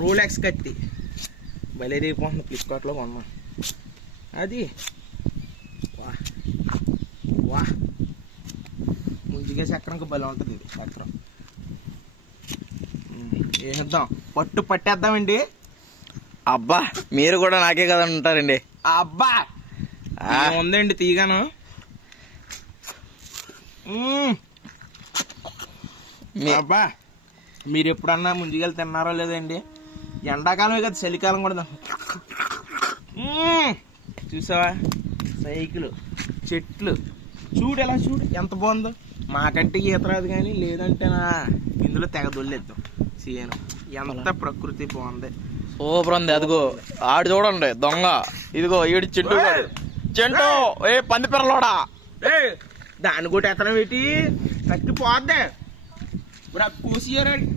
Rolex కత్తి భలే రేగిపోతుంది. ఫ్లిప్కార్ట్లో కొన్నా అది. వా వా ముందుగా చక్రంకి భలే ఉంటుంది ఇది చక్రం. వేసేద్దాం, పట్టేద్దామండి. అబ్బా మీరు కూడా నాకే కదా ఉంటారండి. అబ్బా ఉందండి తీగాను. అబ్బా మీరు ఎప్పుడన్నా ముందుకెళ్ళి తిన్నారో లేదండి? ఎండాకాలమే కదా, చలికాలం కూడా. చూసావా సైకిల్, చెట్లు చూడు ఎలా చూడు ఎంత బాగుందో. మాకంటే ఈత రాదు కానీ లేదంటే నా ఇందులో తెగ దొల్లేద్దాం. సీను ఎంత ప్రకృతి బాగుంది, సూపర్ ఉంది. అదిగో ఆడు చూడండి దొంగ. ఇదిగో ఈడు చింటూ చింటూ ఏ పంది పిల్లలోడా. దాన్ని కూడా ఎత్తనం పెట్టి కట్టి పోద్దే. ఇప్పుడు కూసియారండి.